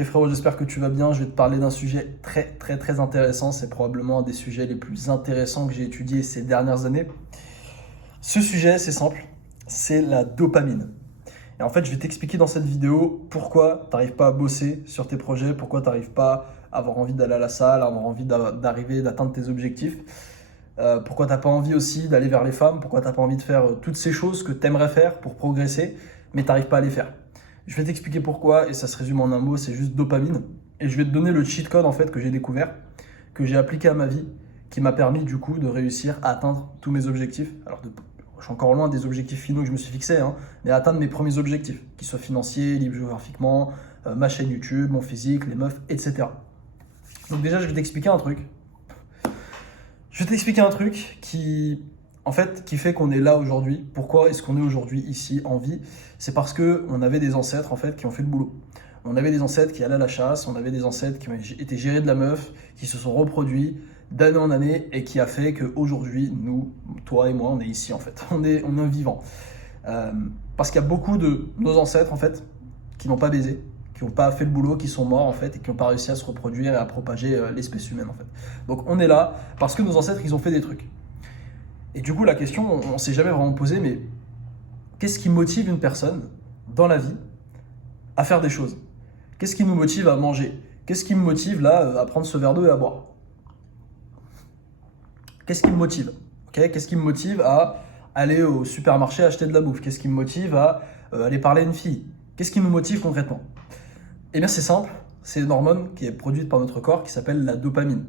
Ok frérot, j'espère que tu vas bien. Je vais te parler d'un sujet très intéressant. C'est probablement un des sujets les plus intéressants que j'ai étudiés ces dernières années. Ce sujet, c'est simple, c'est la dopamine. Et en fait, je vais t'expliquer dans cette vidéo pourquoi tu n'arrives pas à bosser sur tes projets, pourquoi tu n'arrives pas à avoir envie d'aller à la salle, avoir envie d'arriver, d'atteindre tes objectifs, pourquoi tu n'as pas envie aussi d'aller vers les femmes, pourquoi tu n'as pas envie de faire toutes ces choses que tu aimerais faire pour progresser, mais tu n'arrives pas à les faire. Je vais t'expliquer pourquoi et ça se résume en un mot, c'est juste dopamine. Et je vais te donner le cheat code en fait que j'ai découvert, que j'ai appliqué à ma vie, qui m'a permis du coup de réussir à atteindre tous mes objectifs. Je suis encore loin des objectifs finaux que je me suis fixés, hein, mais à atteindre mes premiers objectifs, qu'ils soient financiers, libres géographiquement, ma chaîne YouTube, mon physique, les meufs, etc. Donc déjà, je vais t'expliquer un truc. Je vais t'expliquer un truc qui fait qu'on est là aujourd'hui. Pourquoi est-ce qu'on est aujourd'hui ici en vie? C'est parce qu'on avait des ancêtres en fait qui ont fait le boulot. On avait des ancêtres qui allaient à la chasse, on avait des ancêtres qui ont été gérés de la meuf, qui se sont reproduits d'année en année et qui a fait qu'aujourd'hui, nous, toi et moi, on est ici en fait. On est vivant. Parce qu'il y a beaucoup de nos ancêtres en fait qui n'ont pas baisé, qui n'ont pas fait le boulot, qui sont morts en fait et qui n'ont pas réussi à se reproduire et à propager l'espèce humaine en fait. Donc on est là parce que nos ancêtres, ils ont fait des trucs. Et du coup, la question, on ne s'est jamais vraiment posé, mais qu'est-ce qui motive une personne dans la vie à faire des choses? Qu'est-ce qui nous motive à manger? Qu'est-ce qui me motive là à prendre ce verre d'eau et à boire? Qu'est-ce qui me motive? Qu'est-ce qui me motive à aller au supermarché acheter de la bouffe? Qu'est-ce qui me motive à aller parler à une fille? Qu'est-ce qui nous motive concrètement? Eh bien c'est simple, c'est une hormone qui est produite par notre corps qui s'appelle la dopamine.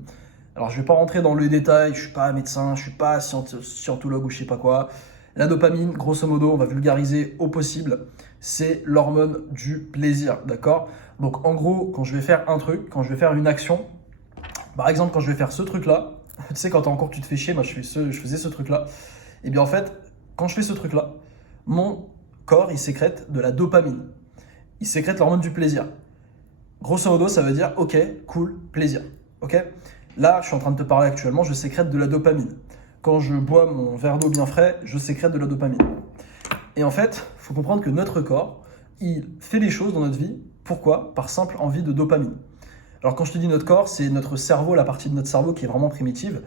Alors je ne vais pas rentrer dans le détail, je ne suis pas médecin, je ne suis pas scientologue ou je ne sais pas quoi. La dopamine, grosso modo, on va vulgariser au possible, c'est l'hormone du plaisir, d'accord? Donc en gros, quand je vais faire un truc, quand je vais faire une action, par exemple quand je vais faire ce truc-là, tu sais quand encore tu te fais chier, moi je faisais ce truc-là, et bien en fait, quand je fais ce truc-là, mon corps il sécrète de la dopamine, il sécrète l'hormone du plaisir. Grosso modo, ça veut dire ok, cool, plaisir, ok? Là, je suis en train de te parler actuellement, je sécrète de la dopamine. Quand je bois mon verre d'eau bien frais, je sécrète de la dopamine. Et en fait, il faut comprendre que notre corps, il fait les choses dans notre vie. Pourquoi? Par simple envie de dopamine. Alors quand je te dis notre corps, c'est notre cerveau, la partie de notre cerveau qui est vraiment primitive.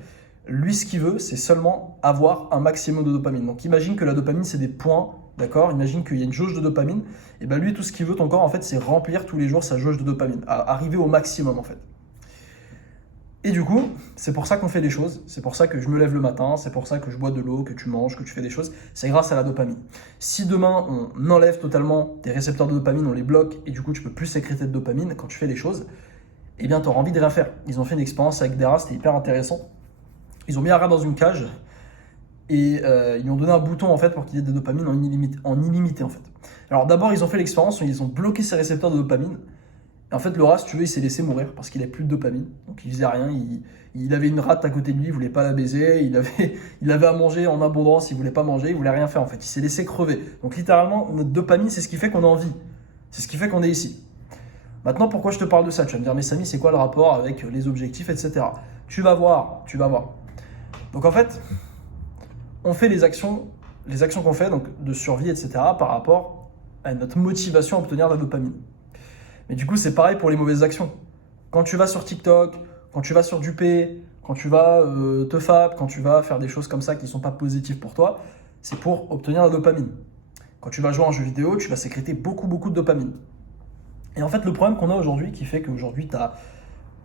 Lui, ce qu'il veut, c'est seulement avoir un maximum de dopamine. Donc imagine que la dopamine, c'est des points, d'accord? Imagine qu'il y a une jauge de dopamine. Et bien lui, tout ce qu'il veut, ton corps, en fait, c'est remplir tous les jours sa jauge de dopamine, arriver au maximum, en fait. Et du coup, c'est pour ça qu'on fait des choses, c'est pour ça que je me lève le matin, c'est pour ça que je bois de l'eau, que tu manges, que tu fais des choses, c'est grâce à la dopamine. Si demain on enlève totalement tes récepteurs de dopamine, on les bloque et du coup tu peux plus sécréter de dopamine quand tu fais des choses, eh bien tu auras envie de rien faire. Ils ont fait une expérience avec des rats, c'était hyper intéressant. Ils ont mis un rat dans une cage et ils lui ont donné un bouton en fait pour qu'il ait de la dopamine en illimité en fait. Alors d'abord ils ont fait l'expérience où ils ont bloqué ses récepteurs de dopamine. En fait, le rat, si tu veux, il s'est laissé mourir parce qu'il n'avait plus de dopamine. Donc, il faisait rien. Il avait une rate à côté de lui, il voulait pas la baiser. Il avait à manger en abondance, il voulait pas manger, il voulait rien faire en fait. Il s'est laissé crever. Donc, littéralement, notre dopamine, c'est ce qui fait qu'on est en vie. C'est ce qui fait qu'on est ici. Maintenant, pourquoi je te parle de ça? Tu vas me dire, mais Samy, c'est quoi le rapport avec les objectifs, etc. Tu vas voir. Donc, en fait, on fait les actions qu'on fait, donc de survie, etc., par rapport à notre motivation à obtenir de la dopamine. Mais du coup, c'est pareil pour les mauvaises actions. Quand tu vas sur TikTok, quand tu vas sur Dupé, quand tu vas te fap, quand tu vas faire des choses comme ça qui ne sont pas positives pour toi, c'est pour obtenir la dopamine. Quand tu vas jouer à un jeu vidéo, tu vas sécréter beaucoup de dopamine. Et en fait, le problème qu'on a aujourd'hui, qui fait qu'aujourd'hui,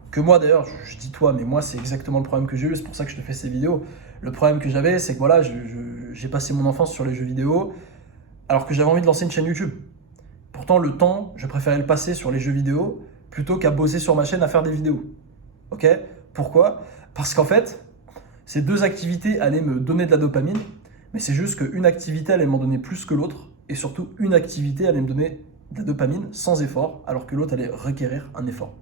que moi d'ailleurs, je dis toi, mais moi, c'est exactement le problème que j'ai eu, c'est pour ça que je te fais ces vidéos. Le problème que j'avais, c'est que voilà, j'ai passé mon enfance sur les jeux vidéo, alors que j'avais envie de lancer une chaîne YouTube. Pourtant, le temps, je préférais le passer sur les jeux vidéo plutôt qu'à bosser sur ma chaîne à faire des vidéos. Ok? Pourquoi? Parce qu'en fait, ces deux activités allaient me donner de la dopamine, mais c'est juste qu'une activité allait m'en donner plus que l'autre, et surtout une activité allait me donner de la dopamine sans effort, alors que l'autre allait requérir un effort.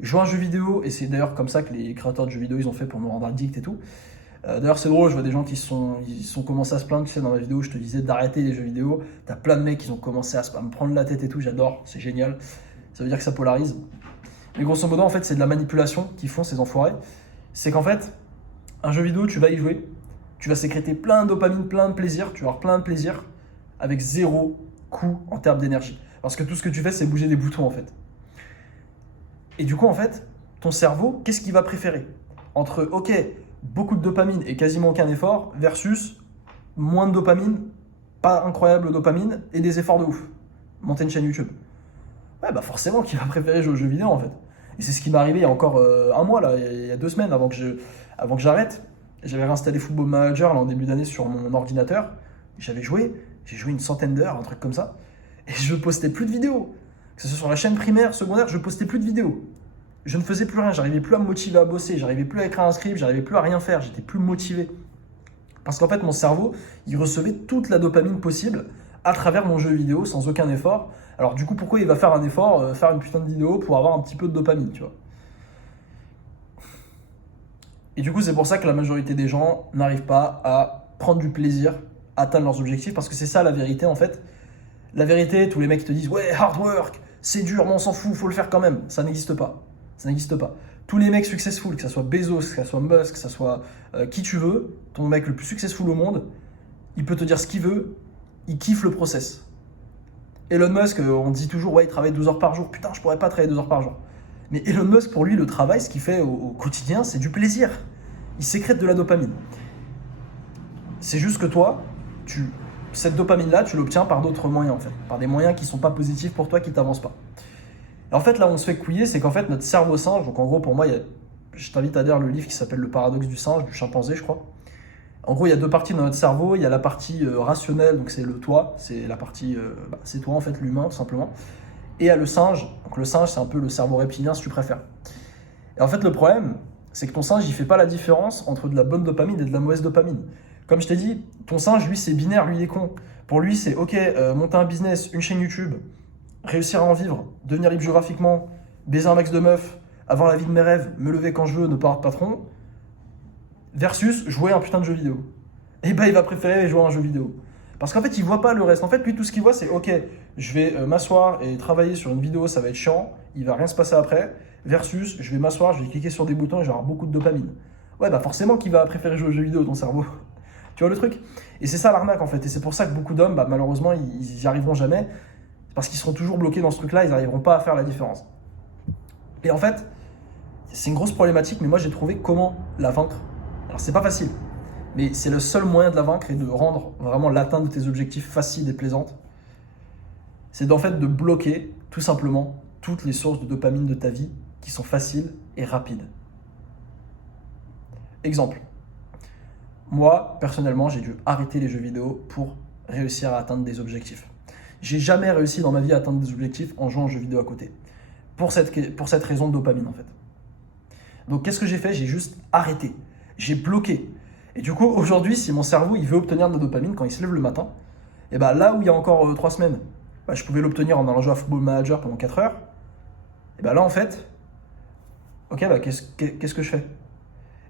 Jouer à un jeu vidéo, et c'est d'ailleurs comme ça que les créateurs de jeux vidéo ils ont fait pour me rendre addict et tout. D'ailleurs, c'est drôle, je vois des gens qui sont commencé à se plaindre. Tu sais, dans ma vidéo, je te disais d'arrêter les jeux vidéo. T'as plein de mecs qui ont commencé à me prendre la tête et tout. J'adore, c'est génial. Ça veut dire que ça polarise. Mais grosso modo, en fait, c'est de la manipulation qu'ils font ces enfoirés. C'est qu'en fait, un jeu vidéo, tu vas y jouer, tu vas sécréter plein de dopamine, plein de plaisir, tu vas avoir plein de plaisir avec zéro coût en termes d'énergie. Parce que tout ce que tu fais, c'est bouger des boutons en fait. Et du coup, en fait, ton cerveau, qu'est-ce qu'il va préférer? Entre, ok, beaucoup de dopamine et quasiment aucun effort, versus moins de dopamine, pas incroyable dopamine, et des efforts de ouf. Monter une chaîne YouTube. Ouais, bah forcément qu'il va préférer jouer aux jeux vidéo, en fait. Et c'est ce qui m'est arrivé il y a encore un mois, là, il y a 2 semaines, avant que j'arrête. J'avais réinstallé Football Manager là, en début d'année sur mon ordinateur. J'ai joué une centaine d'heures, un truc comme ça. Et je postais plus de vidéos. Que ce soit sur la chaîne primaire, secondaire, je postais plus de vidéos. Je ne faisais plus rien, j'arrivais plus à me motiver à bosser, j'arrivais plus à écrire un script, j'arrivais plus à rien faire, j'étais plus motivé. Parce qu'en fait, mon cerveau, il recevait toute la dopamine possible à travers mon jeu vidéo sans aucun effort. Alors du coup, pourquoi il va faire un effort, faire une putain de vidéo pour avoir un petit peu de dopamine, tu vois? Et du coup, c'est pour ça que la majorité des gens n'arrivent pas à prendre du plaisir, à atteindre leurs objectifs, parce que c'est ça la vérité en fait. La vérité, tous les mecs qui te disent ouais, hard work, c'est dur, mais on s'en fout, faut le faire quand même. Ça n'existe pas. Ça n'existe pas. Tous les mecs successful, que ce soit Bezos, que ce soit Musk, que ce soit qui tu veux, ton mec le plus successful au monde, il peut te dire ce qu'il veut, il kiffe le process. Elon Musk, on dit toujours ouais, il travaille 12 heures par jour. Putain, je pourrais pas travailler 12 heures par jour. Mais Elon Musk, pour lui, le travail, ce qu'il fait au quotidien, c'est du plaisir. Il sécrète de la dopamine. C'est juste que toi, cette dopamine-là, tu l'obtiens par d'autres moyens, en fait. Par des moyens qui ne sont pas positifs pour toi, qui ne t'avancent pas. Et en fait, là où on se fait couiller, c'est qu'en fait, notre cerveau singe, donc en gros, pour moi, je t'invite à lire le livre qui s'appelle Le paradoxe du singe, du chimpanzé, je crois. En gros, il y a 2 parties dans notre cerveau. Il y a la partie rationnelle, donc c'est le toi, c'est la partie, c'est toi, en fait, l'humain, tout simplement. Et il y a le singe. Donc le singe, c'est un peu le cerveau reptilien, si tu préfères. Et en fait, le problème, c'est que ton singe, il fait pas la différence entre de la bonne dopamine et de la mauvaise dopamine. Comme je t'ai dit, ton singe, lui, c'est binaire, lui, il est con. Pour lui, c'est ok, monter un business, une chaîne YouTube, réussir à en vivre, devenir libre géographiquement, baiser un max de meufs, avoir la vie de mes rêves, me lever quand je veux, ne pas avoir de patron, versus jouer un putain de jeu vidéo. Et bah, il va préférer jouer à un jeu vidéo. Parce qu'en fait, il voit pas le reste. En fait, lui, tout ce qu'il voit, c'est ok, je vais m'asseoir et travailler sur une vidéo, ça va être chiant, il va rien se passer après, versus je vais m'asseoir, je vais cliquer sur des boutons et je vais avoir beaucoup de dopamine. Ouais, bah forcément qu'il va préférer jouer aux jeux vidéo, ton cerveau. Tu vois le truc? Et c'est ça l'arnaque en fait. Et c'est pour ça que beaucoup d'hommes, bah, malheureusement, ils n'y arriveront jamais. Parce qu'ils seront toujours bloqués dans ce truc-là, ils n'arriveront pas à faire la différence. Et en fait, c'est une grosse problématique, mais moi j'ai trouvé comment la vaincre. Alors c'est pas facile. Mais c'est le seul moyen de la vaincre et de rendre vraiment l'atteinte de tes objectifs facile et plaisante. C'est d'en fait de bloquer tout simplement toutes les sources de dopamine de ta vie qui sont faciles et rapides. Exemple. Moi, personnellement, j'ai dû arrêter les jeux vidéo pour réussir à atteindre des objectifs. J'ai jamais réussi dans ma vie à atteindre des objectifs en jouant aux jeux vidéo à côté. Pour cette raison de dopamine en fait. Donc qu'est-ce que j'ai fait? J'ai juste arrêté. J'ai bloqué. Et du coup, aujourd'hui, si mon cerveau il veut obtenir de la dopamine quand il se lève le matin, et bah là où il y a encore 3 semaines, bah, je pouvais l'obtenir en allant jouer à Football Manager pendant 4 heures, et bah là en fait, ok, bah, qu'est-ce que je fais?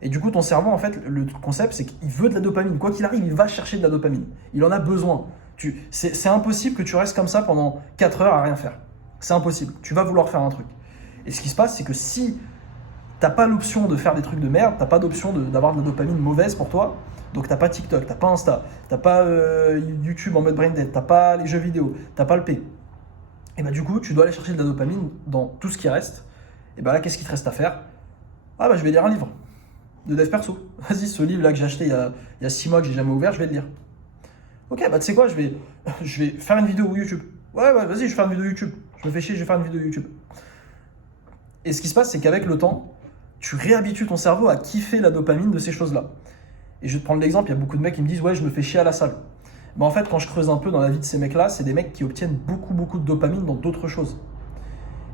Et du coup, ton cerveau, en fait, le concept, c'est qu'il veut de la dopamine. Quoi qu'il arrive, il va chercher de la dopamine. Il en a besoin. C'est impossible que tu restes comme ça pendant 4 heures à rien faire. C'est impossible. Tu vas vouloir faire un truc. Et ce qui se passe, c'est que si t'as pas l'option de faire des trucs de merde, t'as pas d'option d'avoir de la dopamine mauvaise pour toi, donc t'as pas TikTok, t'as pas Insta, t'as pas YouTube en mode brain dead, t'as pas les jeux vidéo, t'as pas le P. Et bah du coup, tu dois aller chercher de la dopamine dans tout ce qui reste. Et bah là, qu'est-ce qu'il te reste à faire? Ah bah je vais lire un livre de dev perso. Vas-y, ce livre là que j'ai acheté il y a 6 mois que j'ai jamais ouvert, je vais le lire. Ok, bah tu sais quoi, je vais faire une vidéo YouTube. Ouais, vas-y, je vais faire une vidéo YouTube. Je me fais chier, je vais faire une vidéo YouTube. Et ce qui se passe, c'est qu'avec le temps, tu réhabitues ton cerveau à kiffer la dopamine de ces choses-là. Et je vais te prendre l'exemple, il y a beaucoup de mecs qui me disent ouais, je me fais chier à la salle. Mais en fait, quand je creuse un peu dans la vie de ces mecs-là, c'est des mecs qui obtiennent beaucoup de dopamine dans d'autres choses.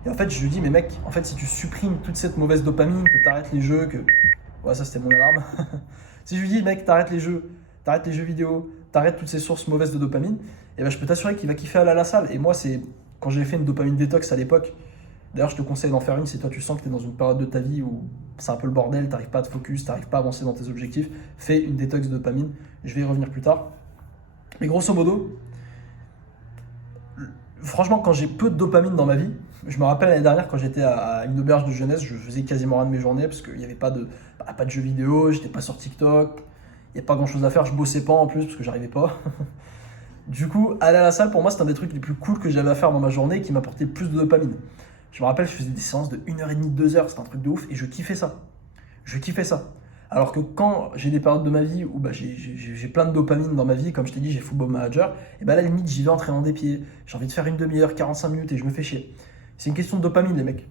Et en fait, je lui dis, mais mec, en fait, si tu supprimes toute cette mauvaise dopamine, que tu arrêtes les jeux, que. Ouais, ça c'était mon alarme. Si je lui dis, mec, t'arrêtes les jeux vidéo, t'arrêtes toutes ces sources mauvaises de dopamine, et ben je peux t'assurer qu'il va kiffer aller à la salle. Et moi, c'est quand j'ai fait une dopamine détox à l'époque, d'ailleurs, je te conseille d'en faire une si toi tu sens que tu es dans une période de ta vie où c'est un peu le bordel, t'arrives pas à te focus, t'arrives pas à avancer dans tes objectifs, fais une détox de dopamine. Je vais y revenir plus tard. Mais grosso modo, franchement, quand j'ai peu de dopamine dans ma vie, je me rappelle l'année dernière quand j'étais à une auberge de jeunesse, je faisais quasiment rien de mes journées parce qu'il n'y avait pas de jeux vidéo, j'étais pas sur TikTok, il n'y a pas grand chose à faire, je bossais pas en plus parce que j'arrivais pas. Du coup, aller à la salle pour moi c'était un des trucs les plus cool que j'avais à faire dans ma journée qui m'apportait plus de dopamine. Je me rappelle, je faisais des séances de 1h30, 2h, c'était un truc de ouf, et je kiffais ça. Je kiffais ça. Alors que quand j'ai des périodes de ma vie où bah, j'ai plein de dopamine dans ma vie, comme je t'ai dit, j'ai Football Manager, et bah là, limite, j'y vais en traînant des pieds. J'ai envie de faire une demi-heure, 45 minutes, et je me fais chier. C'est une question de dopamine, les mecs.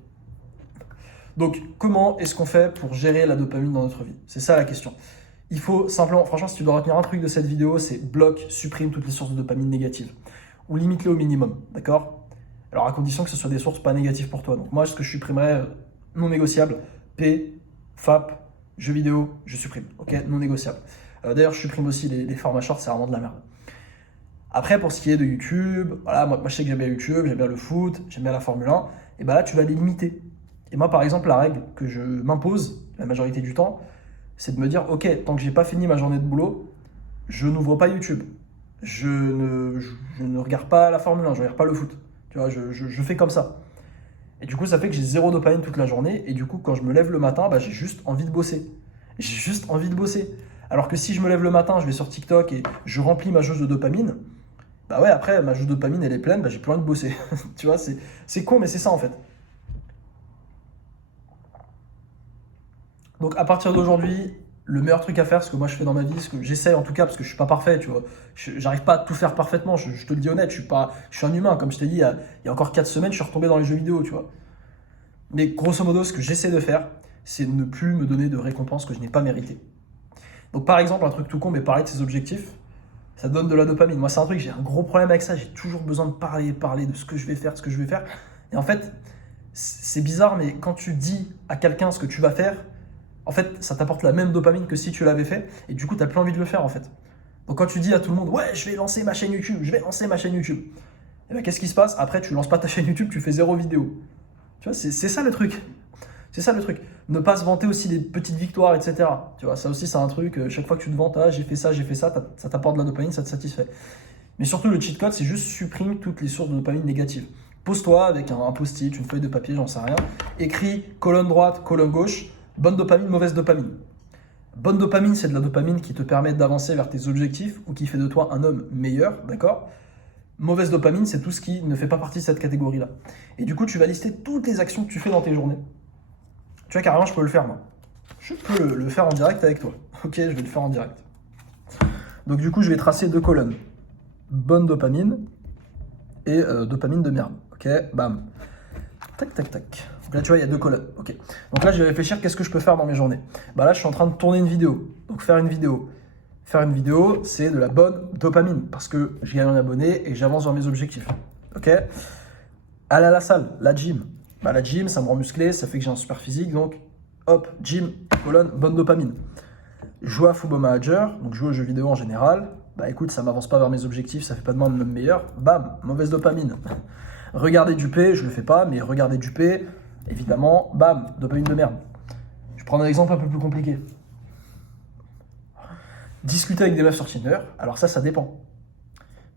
Donc, comment est-ce qu'on fait pour gérer la dopamine dans notre vie? C'est ça la question. Il faut simplement, franchement, si tu dois retenir un truc de cette vidéo, c'est bloque, supprime toutes les sources de dopamine négatives. Ou limite-les au minimum, d'accord? Alors, à condition que ce soit des sources pas négatives pour toi. Donc, moi, ce que je supprimerais, non négociable, P, FAP, jeux vidéo, je supprime. Ok, non négociable. D'ailleurs, je supprime aussi les formats shorts, c'est vraiment de la merde. Après, pour ce qui est de YouTube, voilà, moi je sais que j'aime bien YouTube, j'aime bien le foot, j'aime bien la Formule 1, et bah là, tu vas les limiter. Et moi, par exemple, la règle que je m'impose la majorité du temps, c'est de me dire, ok, tant que j'ai pas fini ma journée de boulot, je n'ouvre pas YouTube. Je ne regarde pas la Formule 1, je ne regarde pas le foot. Tu vois, je fais comme ça. Et du coup, ça fait que j'ai zéro dopamine toute la journée. Et du coup, quand je me lève le matin, bah, j'ai juste envie de bosser. J'ai juste envie de bosser. Alors que si je me lève le matin, je vais sur TikTok et je remplis ma jauge de dopamine, bah ouais, après, ma jauge de dopamine, elle est pleine, bah, j'ai plus envie de bosser. Tu vois, c'est con, mais c'est ça en fait. Donc à partir d'aujourd'hui, le meilleur truc à faire, ce que moi je fais dans ma vie, ce que j'essaie en tout cas, parce que je suis pas parfait, tu vois, j'arrive pas à tout faire parfaitement, je te le dis honnête, je suis un humain, comme je t'ai dit, il y a encore 4 semaines, je suis retombé dans les jeux vidéo, tu vois. Mais grosso modo, ce que j'essaie de faire, c'est de ne plus me donner de récompenses que je n'ai pas méritées. Donc par exemple, un truc tout con, mais parler de ses objectifs, ça donne de la dopamine. Moi, c'est un truc, j'ai un gros problème avec ça, j'ai toujours besoin de parler de ce que je vais faire, ce que je vais faire. Et en fait, c'est bizarre, mais quand tu dis à quelqu'un ce que tu vas faire, en fait, ça t'apporte la même dopamine que si tu l'avais fait, et du coup, tu n'as plus envie de le faire, en fait. Donc quand tu dis à tout le monde, ouais, je vais lancer ma chaîne YouTube, je vais lancer ma chaîne YouTube, et bien qu'est-ce qui se passe? Après, tu lances pas ta chaîne YouTube, tu fais 0 vidéo. Tu vois, c'est ça le truc. C'est ça le truc. Ne pas se vanter aussi des petites victoires, etc. Tu vois, ça aussi, c'est un truc, chaque fois que tu te vantes, ah, j'ai fait ça, ça t'apporte de la dopamine, ça te satisfait. Mais surtout, le cheat code, c'est juste supprime toutes les sources de dopamine négatives. Pose-toi avec un post-it, une feuille de papier, j'en sais rien. Écris colonne droite, colonne gauche, bonne dopamine, mauvaise dopamine. Bonne dopamine, c'est de la dopamine qui te permet d'avancer vers tes objectifs ou qui fait de toi un homme meilleur, d'accord? Mauvaise dopamine, c'est tout ce qui ne fait pas partie de cette catégorie-là. Et du coup, tu vas lister toutes les actions que tu fais dans tes journées. Tu vois, carrément, je peux le faire, moi. Je peux le faire en direct avec toi. Ok, je vais le faire en direct. Donc du coup, je vais tracer 2 colonnes. Bonne dopamine et dopamine de merde. Ok, bam. Tac, tac, tac. Donc là, tu vois, il y a 2 colonnes. Ok. Donc là, je vais réfléchir qu'est-ce que je peux faire dans mes journées. Bah là, je suis en train de tourner une vidéo. Donc faire une vidéo. Faire une vidéo, c'est de la bonne dopamine parce que je gagne un abonné et j'avance vers mes objectifs. Ok. Aller à la salle, la gym. Bah la gym, ça me rend musclé, ça fait que j'ai un super physique. Donc, hop, gym, colonne, bonne dopamine. Jouer à Football Manager, donc jouer aux jeux vidéo en général. Bah écoute, ça m'avance pas vers mes objectifs, ça fait pas de moi un homme meilleur. Bam, mauvaise dopamine. Regarder du P, je le fais pas, mais regarder du P, évidemment, bam, dopamine de merde. Je prends un exemple un peu plus compliqué. Discuter avec des meufs sur Tinder, alors ça dépend.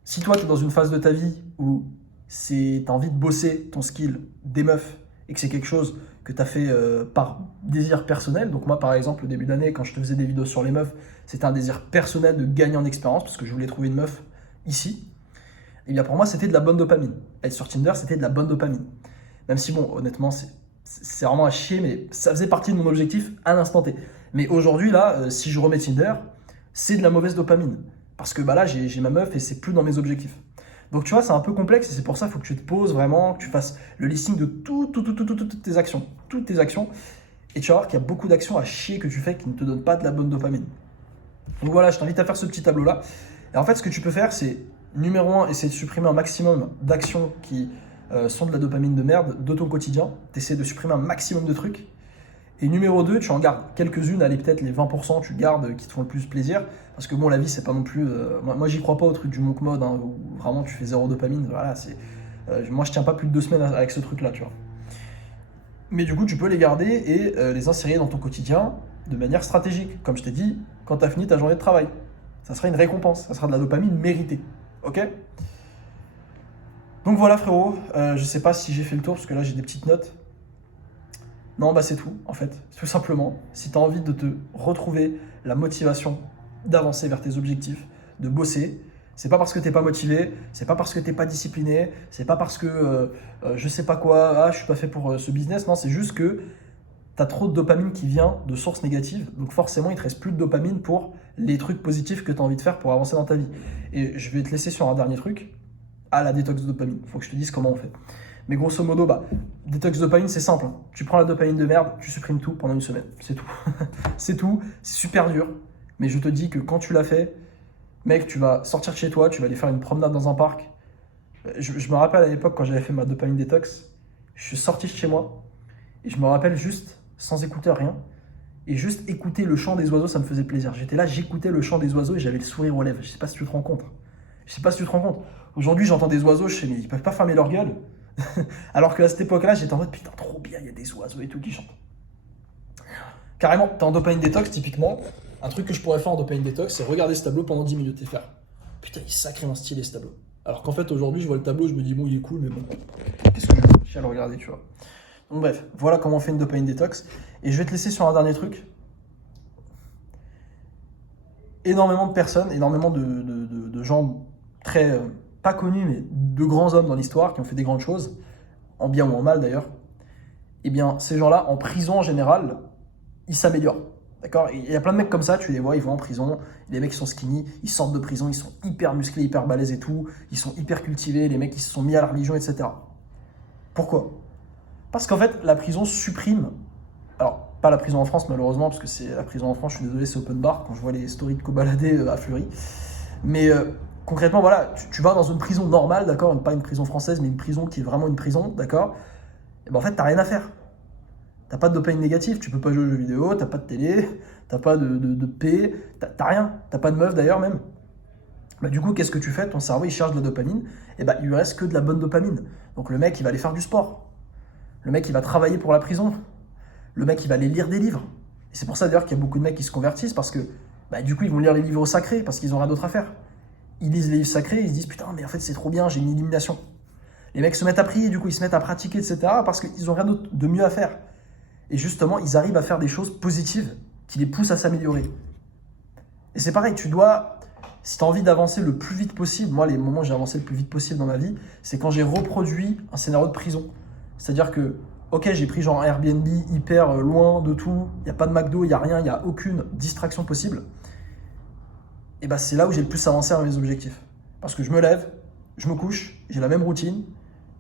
Si toi, tu es dans une phase de ta vie où tu as envie de bosser ton skill des meufs et que c'est quelque chose que tu as fait par désir personnel, donc moi par exemple au début d'année quand je te faisais des vidéos sur les meufs, c'était un désir personnel de gagner en expérience parce que je voulais trouver une meuf ici, et bien pour moi c'était de la bonne dopamine. Être sur Tinder c'était de la bonne dopamine. Même si bon honnêtement c'est vraiment à chier, mais ça faisait partie de mon objectif à l'instant T. Mais aujourd'hui là, si je remets Tinder, c'est de la mauvaise dopamine. Parce que bah là j'ai ma meuf et c'est plus dans mes objectifs. Donc tu vois, c'est un peu complexe et c'est pour ça qu'il faut que tu te poses vraiment, que tu fasses le listing de toutes tes actions. Toutes tes actions. Et tu vas voir qu'il y a beaucoup d'actions à chier que tu fais qui ne te donnent pas de la bonne dopamine. Donc voilà, je t'invite à faire ce petit tableau-là. Et en fait, ce que tu peux faire, c'est numéro 1, essayer de supprimer un maximum d'actions qui sont de la dopamine de merde de ton quotidien. Tu essaies de supprimer un maximum de trucs. Et numéro 2, tu en gardes quelques-unes, allez peut-être les 20%, tu gardes qui te font le plus plaisir. Parce que bon, la vie, c'est pas non plus... moi, j'y crois pas au truc du monk mode, hein, où vraiment tu fais 0 dopamine. Voilà, moi, je tiens pas plus de 2 semaines avec ce truc-là, tu vois. Mais du coup, tu peux les garder et les insérer dans ton quotidien de manière stratégique. Comme je t'ai dit, quand tu as fini ta journée de travail. Ça sera une récompense, ça sera de la dopamine méritée. Ok ? Donc voilà, frérot. Je sais pas si j'ai fait le tour, parce que là, j'ai des petites notes. Non, bah c'est tout, en fait, tout simplement. Si tu as envie de te retrouver la motivation d'avancer vers tes objectifs, de bosser, C'est pas parce que t'es pas motivé, c'est pas parce que t'es pas discipliné, c'est pas parce que je sais pas quoi, je suis pas fait pour ce business. Non, c'est juste que t'as trop de dopamine qui vient de sources négatives, donc forcément il te reste plus de dopamine pour les trucs positifs que tu as envie de faire pour avancer dans ta vie. Et je vais te laisser sur un dernier truc, la détox de dopamine. Faut que je te dise comment on fait. Mais grosso modo, détox de dopamine, c'est simple. Tu prends la dopamine de merde, tu supprimes tout pendant une semaine. C'est tout. C'est tout. C'est super dur. Mais je te dis que quand tu l'as fait, mec, tu vas sortir de chez toi, tu vas aller faire une promenade dans un parc. Je me rappelle à l'époque quand j'avais fait ma dopamine détox, je suis sorti de chez moi et je me rappelle juste, sans écouteur, rien, et juste écouter le chant des oiseaux, ça me faisait plaisir. J'étais là, j'écoutais le chant des oiseaux et j'avais le sourire aux lèvres. Je sais pas si tu te rends compte. Je sais pas si tu te rends compte. Aujourd'hui, j'entends des oiseaux, je sais, mais ils peuvent pas fermer leur gueule. Alors qu'à cette époque-là, j'étais en mode putain, trop bien, il y a des oiseaux et tout qui chantent. Carrément, t'es en dopamine détox, typiquement. Un truc que je pourrais faire en dopamine détox, c'est regarder ce tableau pendant 10 minutes et faire putain, il est sacrément stylé ce tableau. Alors qu'en fait, aujourd'hui, je vois le tableau, je me dis bon, il est cool, mais bon, qu'est-ce que je vais le regarder, tu vois. Donc, bref, voilà comment on fait une dopamine détox. Et je vais te laisser sur un dernier truc. Énormément de personnes, énormément de gens très, pas connus, mais de grands hommes dans l'histoire qui ont fait des grandes choses, en bien ou en mal d'ailleurs, eh bien, ces gens-là, en prison en général, ils s'améliorent. D'accord? Il y a plein de mecs comme ça, tu les vois, ils vont en prison, les mecs qui sont skinny, ils sortent de prison, ils sont hyper musclés, hyper balèzes et tout, ils sont hyper cultivés, les mecs qui se sont mis à la religion, etc. Pourquoi? Parce qu'en fait, la prison supprime, alors pas la prison en France malheureusement, parce que c'est la prison en France, je suis désolé, c'est open bar, quand je vois les stories de cobaladés à Fleury, mais concrètement, voilà, tu vas dans une prison normale, d'accord, pas une prison française, mais une prison qui est vraiment une prison, d'accord, et ben en fait, t'as rien à faire. T'as pas de dopamine négative, tu peux pas jouer aux jeux vidéo, t'as pas de télé, t'as pas de paix, t'as rien, t'as pas de meuf d'ailleurs même. Du coup, qu'est-ce que tu fais? Ton cerveau il cherche de la dopamine, et il lui reste que de la bonne dopamine. Donc le mec il va aller faire du sport, le mec il va travailler pour la prison, le mec il va aller lire des livres. Et c'est pour ça d'ailleurs qu'il y a beaucoup de mecs qui se convertissent parce que du coup ils vont lire les livres sacrés parce qu'ils ont rien d'autre à faire. Ils lisent les livres sacrés, ils se disent putain mais en fait c'est trop bien, j'ai une illumination. Les mecs se mettent à prier, du coup ils se mettent à pratiquer, etc. parce qu'ils ont rien d'autre de mieux à faire. Et justement, ils arrivent à faire des choses positives qui les poussent à s'améliorer. Et c'est pareil, tu dois, si tu as envie d'avancer le plus vite possible, moi, les moments où j'ai avancé le plus vite possible dans ma vie, c'est quand j'ai reproduit un scénario de prison. C'est-à-dire que, ok, j'ai pris genre un Airbnb hyper loin de tout, il n'y a pas de McDo, il n'y a rien, il n'y a aucune distraction possible. Et c'est là où j'ai le plus avancé à mes objectifs. Parce que je me lève, je me couche, j'ai la même routine,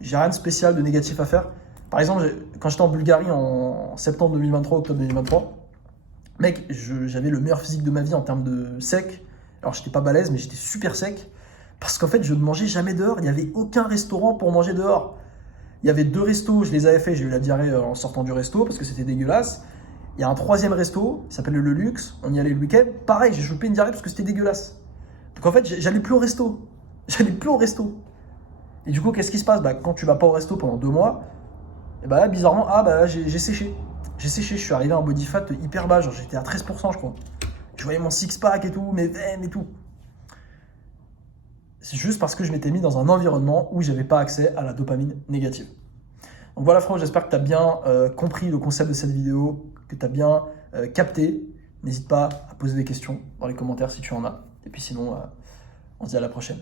j'ai rien de spécial, de négatif à faire. Par exemple, quand j'étais en Bulgarie en septembre 2023, octobre 2023, mec, j'avais le meilleur physique de ma vie en termes de sec. Alors, j'étais pas balèze, mais j'étais super sec. Parce qu'en fait, je ne mangeais jamais dehors. Il n'y avait aucun restaurant pour manger dehors. Il y avait 2 restos, je les avais fait, j'ai eu la diarrhée en sortant du resto parce que c'était dégueulasse. Il y a un 3e resto, il s'appelle le Luxe, on y allait le week-end. Pareil, j'ai chopé une diarrhée parce que c'était dégueulasse. Donc en fait, j'allais plus au resto. J'allais plus au resto. Et du coup, qu'est-ce qui se passe? Quand tu vas pas au resto pendant 2 mois, et là, bizarrement, là, j'ai séché. J'ai séché, je suis arrivé à un body fat hyper bas, genre j'étais à 13%, je crois. Je voyais mon six-pack et tout, mes veines et tout. C'est juste parce que je m'étais mis dans un environnement où j'avais pas accès à la dopamine négative. Donc voilà, frérot, j'espère que tu as bien compris le concept de cette vidéo, que tu as bien capté. N'hésite pas à poser des questions dans les commentaires si tu en as. Et puis sinon, on se dit à la prochaine.